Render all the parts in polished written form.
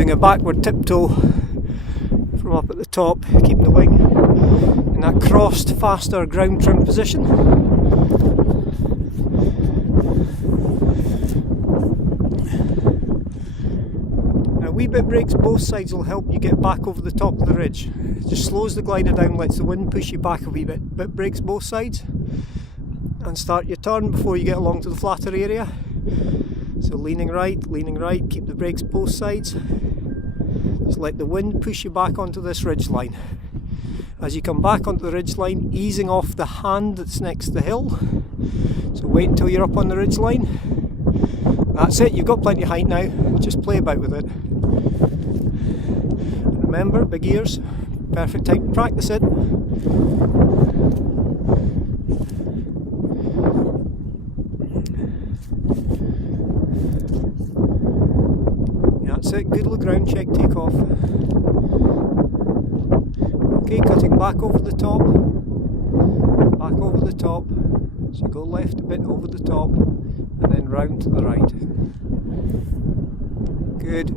doing a backward tiptoe from up at the top, keeping the wing in that crossed, faster ground trim position. Now, wee bit brakes both sides will help you get back over the top of the ridge. It just slows the glider down, lets the wind push you back a wee bit. Bit brakes both sides and start your turn before you get along to the flatter area. So leaning right, keep the brakes both sides. Just let the wind push you back onto this ridge line. As you come back onto the ridge line, easing off the hand that's next to the hill. So wait until you're up on the ridge line. That's it, you've got plenty of height now, just play about with it. And remember, big ears, perfect time to practice it. That's it, good look ground check, take off. Okay, cutting back over the top. Back over the top. So go left a bit over the top and then round to the right. Good.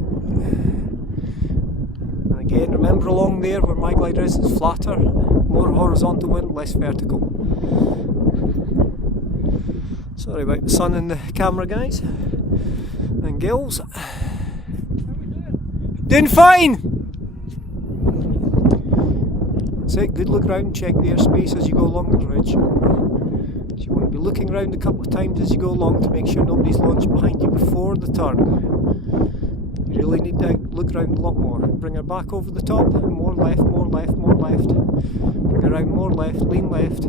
And again, remember along there where my glider is, it's flatter, more horizontal wind, less vertical. Sorry about the sun in the camera, guys and girls. Doing fine! That's it, good look round, check the airspace as you go along the ridge. So you want to be looking round a couple of times as you go along to make sure nobody's launched behind you before the turn. You really need to look round a lot more. Bring her back over the top, more left, more left, more left. Bring her around more left, lean left.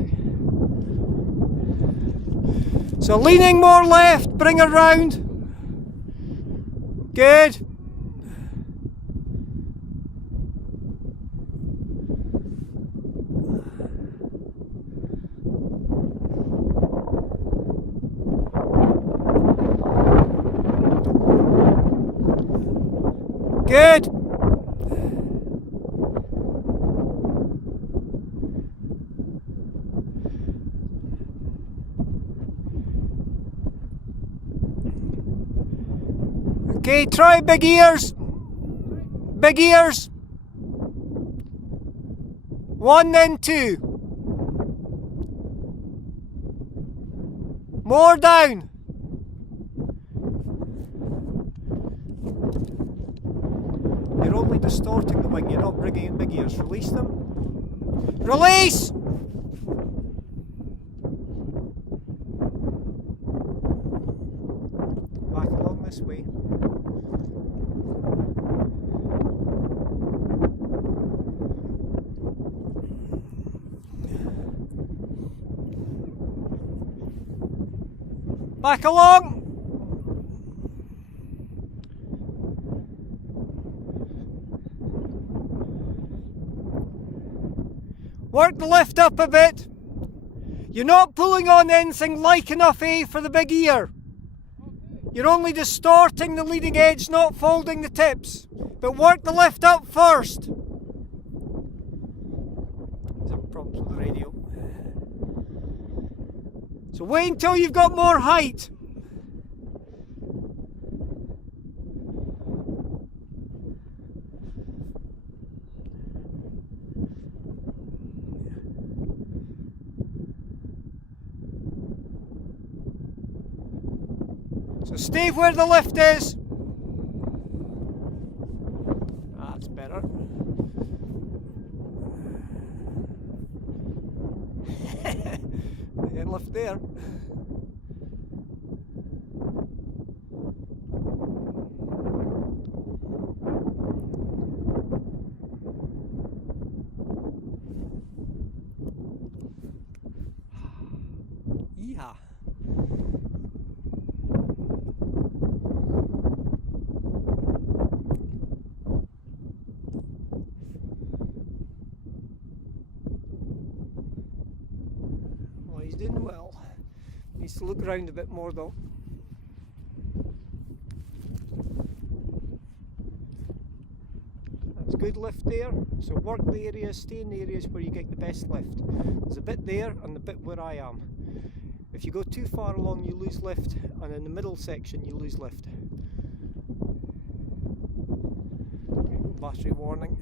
So leaning more left, bring her round. Good. Good. Okay, try big ears. Big ears. 1 then 2. More down. You're only distorting the wing, you're not bringing in big ears. Release them. Release! Back along this way. Back along! Work the lift up a bit. You're not pulling on anything like enough for the big ear. You're only distorting the leading edge, not folding the tips. But work the lift up first. Some problems with the radio. So wait until you've got more height. So stay where the lift is. That's better. Again, lift there. Yeehaw. He's doing well. Needs to look around a bit more though. That's good lift there. So work the areas, stay in the areas where you get the best lift. There's a bit there and the bit where I am. If you go too far along you lose lift, and in the middle section you lose lift. battery warning.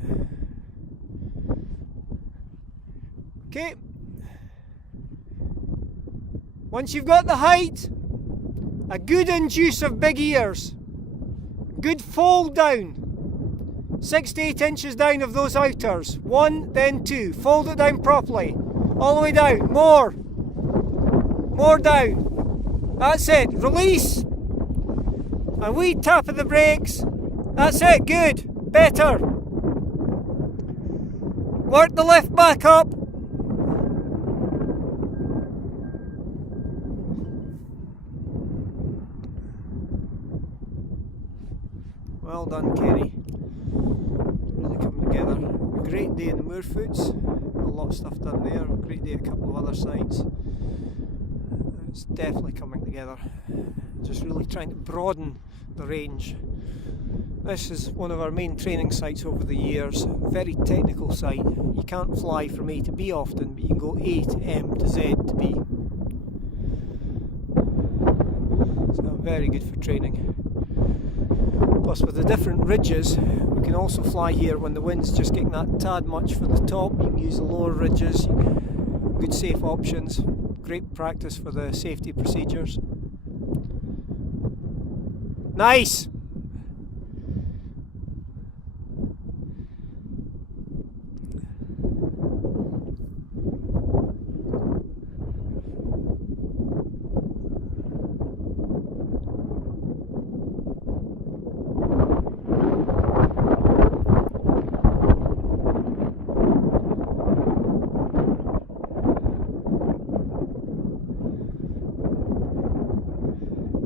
Okay. Once you've got the height, a good induce of big ears. Good fold down. 6 to 8 inches down of those outers. 1, then 2. Fold it down properly. All the way down. More. More down. That's it. Release. A wee tap of the brakes. That's it. Good. Better. Work the lift back up. Well done, Kerry. Really coming together. A great day in the Moorfoots. A lot of stuff done there. A great day at a couple of other sites. It's definitely coming together. Just really trying to broaden the range. This is one of our main training sites over the years. Very technical site. You can't fly from A to B often, but you can go A to M to Z to B. So very good for training. Plus with the different ridges, we can also fly here when the wind's just getting that tad much for the top. You can use the lower ridges, good safe options, great practice for the safety procedures. Nice!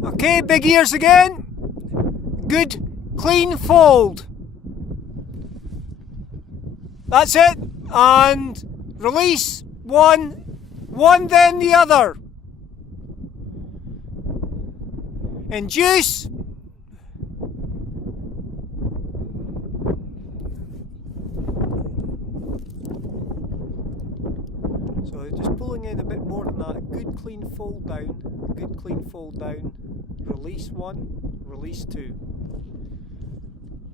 Okay, big ears again. Good, clean fold. That's it. And release. One, then the other. Induce. So just pulling in a bit more than that. Good clean fold down. Good clean fold down. Release 1, release 2.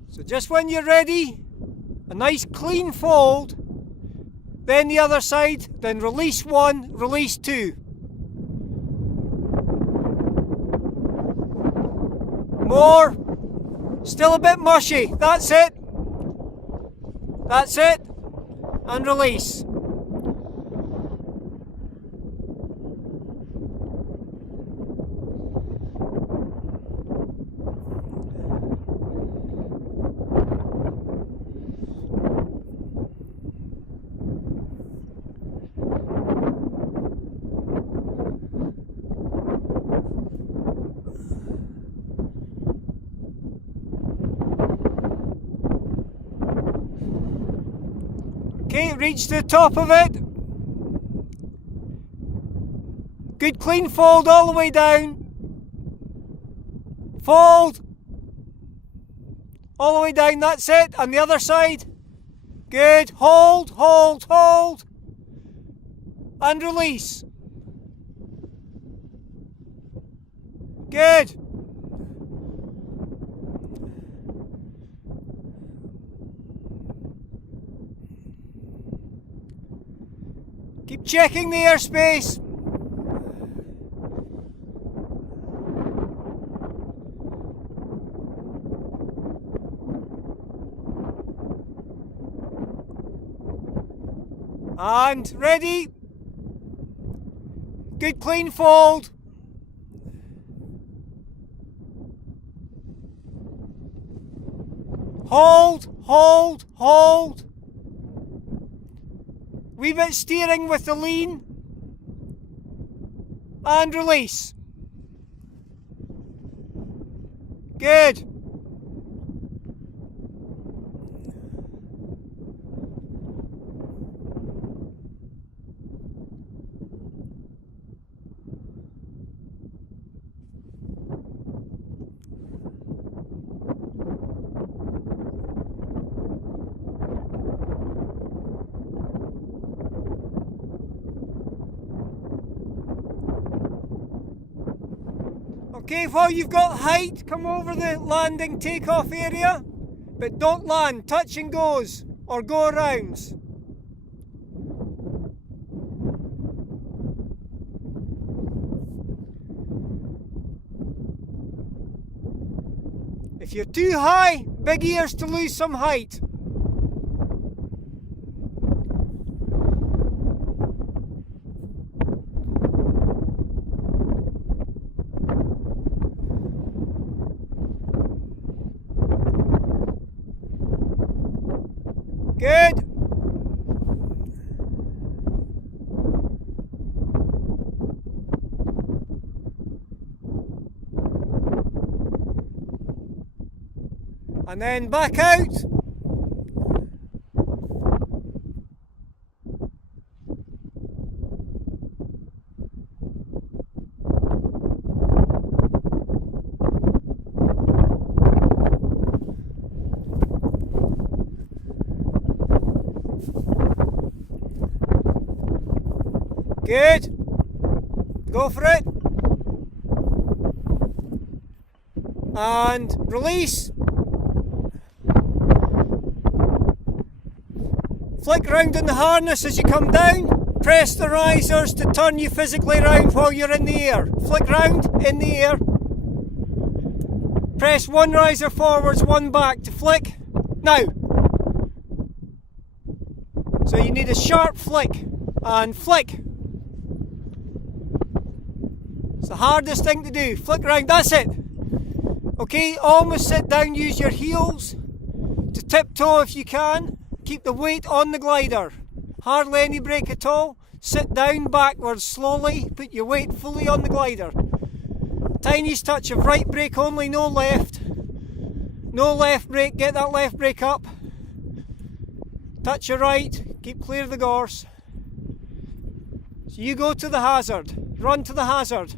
So just when you're ready, a nice clean fold, then the other side, then release 1, release 2. More, still a bit mushy, that's it. That's it, and release. Okay, reach the top of it. Good clean fold all the way down. Fold. All the way down, that's it. And the other side. Good. Hold, hold, hold. And release. Good. Keep checking the airspace. And ready. Good clean fold. Hold, hold, hold. Wee bit steering with the lean. And release. Good. Okay, while you've got height, come over the landing takeoff area. but don't land, touch and goes, or go arounds. If you're too high, big ears to lose some height. Good. And then back out. Good. Go for it. And release. Flick round in the harness as you come down. Press the risers to turn you physically round while you're in the air. Flick round in the air. Press one riser forwards, one back to flick. Now. So you need a sharp flick. And flick. It's the hardest thing to do. Flick round, that's it. Okay, almost sit down, use your heels to tiptoe if you can. Keep the weight on the glider. Hardly any brake at all. Sit down backwards slowly, put your weight fully on the glider. Tiniest touch of right brake only, no left. No left brake, get that left brake up. Touch your right, keep clear of the gorse. So you go to the hazard, run to the hazard.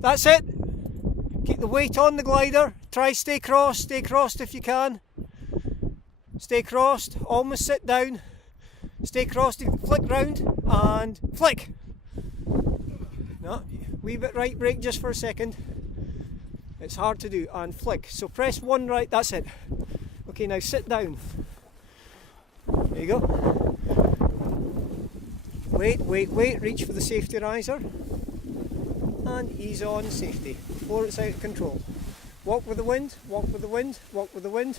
That's it. Keep the weight on the glider. Try stay crossed if you can. Stay crossed, almost sit down. Stay crossed, flick round and flick. No, wee bit right brake just for a second. It's hard to do, and flick. So press one right, that's it. Okay, now sit down. There you go. Wait, reach for the safety riser. And ease on safety before it's out of control. Walk with the wind, walk with the wind, walk with the wind.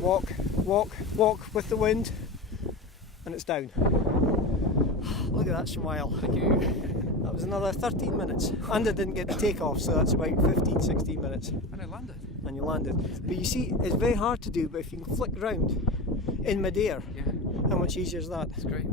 Walk with the wind, and it's down. Look at that smile. Thank you. That was another 13 minutes. And I didn't get the takeoff, so that's about 15, 16 minutes. And I landed. And you landed. But you see, it's very hard to do, but if you can flick round in mid-air, Yeah. how much easier is that? It's great.